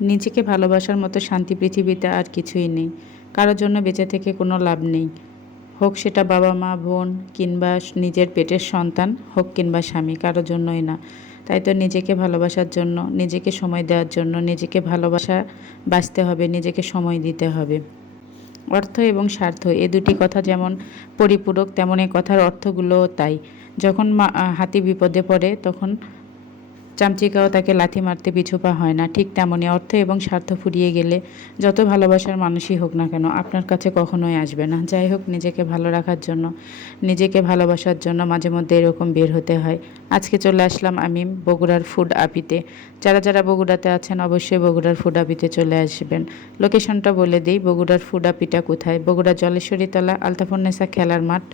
নিজেকে ভালোবাসার মতো শান্তি পৃথিবীতে আর কিছুই নেই। কারোর জন্য বেঁচে থেকে কোনো লাভ নেই। হোক সেটা বাবা মা, বোন কিংবা নিজের পেটের সন্তান, হোক কিংবা স্বামী, কারোর জন্যই না। তাই তো নিজেকে ভালোবাসার জন্য, নিজেকে সময় দেওয়ার জন্য নিজেকে ভালোবাসা বাঁচতে হবে, নিজেকে সময় দিতে হবে। অর্থ এবং স্বার্থ, এ দুটি কথা যেমন পরিপূরক, তেমন এই কথার অর্থগুলোও তাই। যখন হাতি বিপদে পড়ে, তখন চামচিকাও তাকে লাথি মারতে পিছুপা হয় না, ঠিক তেমনই অর্থ এবং স্বার্থ ফুরিয়ে গেলে যত ভালোবাসার মানুষই হোক না কেন আপনার কাছে কখনোই আসবে না। যাই হোক, নিজেকে ভালো রাখার জন্য, নিজেকে ভালোবাসার জন্য মাঝে মধ্যে এরকম বের হতে হয়। আজকে চলে আসলাম আমি বগুড়ার ফুড আপিতে। যারা যারা বগুড়াতে আছেন অবশ্যই বগুড়ার ফুড আপিতে চলে আসবেন। লোকেশনটা বলে দিই, বগুড়ার ফুড আপিটা কোথায়? বগুড়া জলেশ্বরীতলা আলতাফুন্নেসা খেলার মাঠ।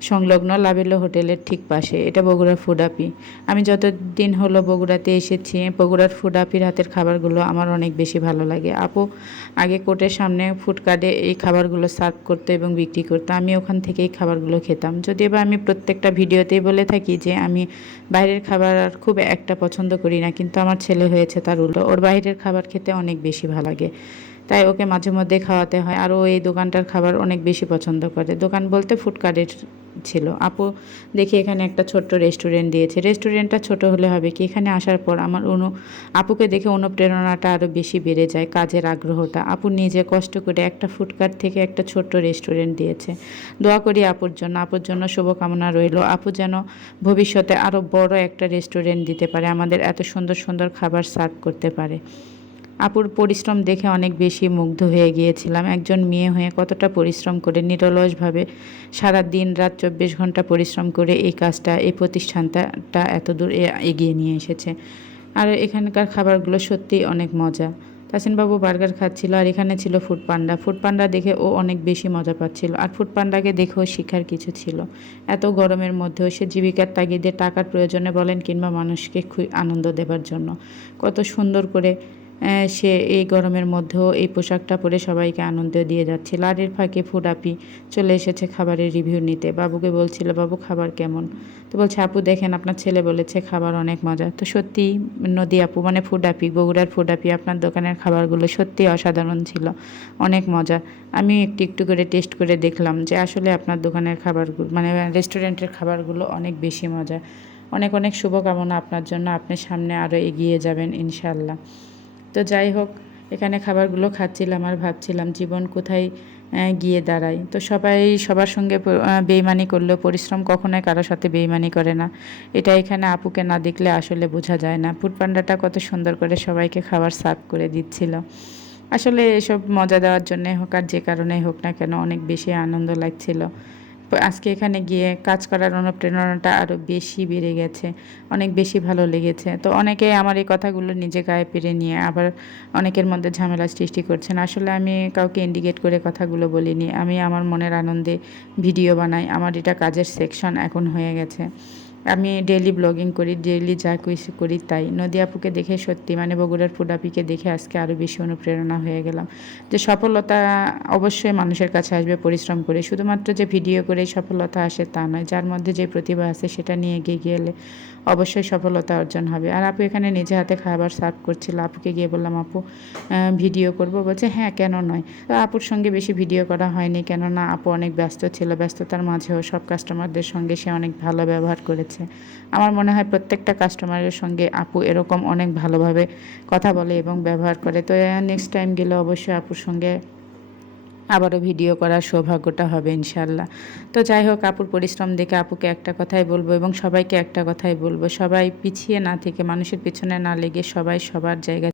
সংলগ্ন লাবেলো হোটেলের ঠিক পাশে। এটা বগুড়ার ফুড আপি। আমি যতদিন হলো বগুড়াতে এসেছি, বগুড়ার ফুড আপির হাতের খাবারগুলো আমার অনেক বেশি ভালো লাগে। আপু আগে কোর্টের সামনে ফুডকার্টে এই খাবারগুলো সার্ভ করতো এবং বিক্রি করতো। আমি ওখান থেকেই খাবারগুলো খেতাম। যদিও বা আমি প্রত্যেকটা ভিডিওতেই বলে থাকি যে আমি বাইরের খাবার আর খুব একটা পছন্দ করি না, কিন্তু আমার ছেলে হয়েছে তার উল্টো। ওর বাইরের খাবার খেতে অনেক বেশি ভালো লাগে। তাই ওকে মাঝে মধ্যে খাওয়াতে হয়। আর ও এই দোকানটার খাবার অনেক বেশি পছন্দ করে। দোকান বলতে ফুডকার্টের ছিল। আপু, দেখি এখানে একটা ছোট্ট রেস্টুরেন্ট দিয়েছে। রেস্টুরেন্টটা ছোট হলে হবে কি? এখানে আসার পর আমার অনু, আপুকে দেখে অনুপ্রেরণাটা আরও বেশি বেড়ে যায় কাজের আগ্রহটা। আপু নিজে কষ্ট করে একটা ফুডকার্ট থেকে একটা ছোট্ট রেস্টুরেন্ট দিয়েছে। দোয়া করি আপুর জন্য। আপুর জন্য শুভকামনা রইল। আপু যেন ভবিষ্যতে আরও বড় একটা রেস্টুরেন্ট দিতে পারে, আমাদের এত সুন্দর সুন্দর খাবার সার্ভ করতে পারে। আপুর পরিশ্রম দেখে অনেক বেশি মুগ্ধ হয়ে গিয়েছিলাম। একজন মেয়ে হয়ে কতটা পরিশ্রম করে, নিরলসভাবে সারা দিন রাত চব্বিশ ঘণ্টা পরিশ্রম করে এই কাজটা, এই প্রতিষ্ঠানটা এত দূর এগিয়ে নিয়ে এসেছে। আর এখানকার খাবারগুলো সত্যিই অনেক মজা। তাসিনবাবু বার্গার খাচ্ছিল আর এখানে ছিল ফুড পান্ডা। ফুড পান্ডা দেখে ও অনেক বেশি মজা পাচ্ছিল। আর ফুড পান্ডাকে দেখেও শিক্ষার কিছু ছিল। এত গরমের মধ্যেও সে জীবিকার তাগিদে টাকার প্রয়োজনে বলেন কিংবা মানুষকে আনন্দ দেবার জন্য। কত সুন্দর করে সে এই গরমের মধ্যেও এই পোশাকটা পরে সবাইকে আনন্দ দিয়ে যাচ্ছিল এর ফাঁকে ফুড আপি চলে এসেছে খাবারের রিভিউ নিতে। বাবুকে বলছিল, বাবু, খাবার কেমন? তো বলছে, আপু, দেখেন, আপনার ছেলে বলেছে খাবার অনেক মজা। তো সত্যি নদী আপু মানে ফুড আপি বগুড়ার ফুড আপি আপনার দোকানের খাবারগুলো সত্যি অসাধারণ ছিল। অনেক মজা। আমি একটু একটু করে টেস্ট করে দেখলাম যে আসলে আপনার দোকানের খাবারগুলো মানে রেস্টুরেন্টের খাবারগুলো অনেক বেশি মজা। অনেক অনেক শুভকামনা আপনার জন্য। আপনি সামনে আরও এগিয়ে যাবেন ইনশাল্লাহ তো যাই হোক, এখানে খাবারগুলো খাচ্ছিলাম আর ভাবছিলাম জীবন কোথায় গিয়ে দাঁড়ায়। তো সবাই সবার সঙ্গে বেইমানি করলেও পরিশ্রম কখনোই কারোর সাথে বেইমানি করে না। এটা এখানে আপুকে না দেখলে আসলে বোঝা যায় না। ফুড পান্ডাটা কত সুন্দর করে সবাইকে খাবার সার্ভ করে দিচ্ছিল। আসলে এসব মজা দেওয়ার জন্যে হোক আর যে কারণেই হোক না কেন, অনেক বেশি আনন্দ লাগছিল। আজকে এখানে গিয়ে কাজ করার অনুপ্রেরণাটা আরও বেশি বেড়ে গেছে, অনেক বেশি ভালো লেগেছে। তো অনেকে আমার এই কথাগুলো নিজে গায়ে পেরে নিয়ে আবার অনেকের মধ্যে ঝামেলা সৃষ্টি করছেন। আসলে আমি কাউকে ইন্ডিকেট করে কথাগুলো বলিনি। আমি আমার মনের আনন্দে ভিডিও বানাই। আমার এটা কাজের সেকশন এখন হয়ে গেছে। আমি ডেইলি ব্লগিং করি ডেইলি যা কিছু করি তাই। নদী আপুকে দেখে সত্যি মানে বগুড়ার ফুডাপিকে দেখে আজকে আরও বেশি অনুপ্রেরণা হয়ে গেলাম। যে সফলতা অবশ্যই মানুষের কাছে আসবে পরিশ্রম করে। শুধুমাত্র যে ভিডিও করে সফলতা আসে তা নয়, যার মধ্যে যে প্রতিভা আছে সেটা নিয়ে এগিয়ে গেলে অবশ্যই সফলতা অর্জন হবে। আর আপু এখানে নিজে হাতে খাবার সার্ভ করছিল। আপুকে গিয়ে বললাম, আপু ভিডিও করব। বলছে হ্যাঁ কেন নয়? তো আপুর সঙ্গে বেশি ভিডিও করা হয়নি। কেননা আপু অনেক ব্যস্ত ছিল। ব্যস্ততার মাঝেও সব কাস্টমারদের সঙ্গে সে অনেক ভালো ব্যবহার করেছে। আমার মনে হয় প্রত্যেকটা কাস্টমারের সঙ্গে আপু এরকম অনেক ভালোভাবে কথা বলে এবং ব্যবহার করে। তো নেক্সট টাইম গেলে অবশ্যই আপুর সঙ্গে আবারও ভিডিও করার সৌভাগ্যটা হবে ইনশাল্লাহ তো, যাই হোক, আপুর পরিশ্রম দেখে আপুকে একটা কথাই বলব এবং সবাইকে একটা কথাই বলব। সবাই পিছিয়ে না থেকে, মানুষের পিছনে না লেগে সবাই সবার জায়গা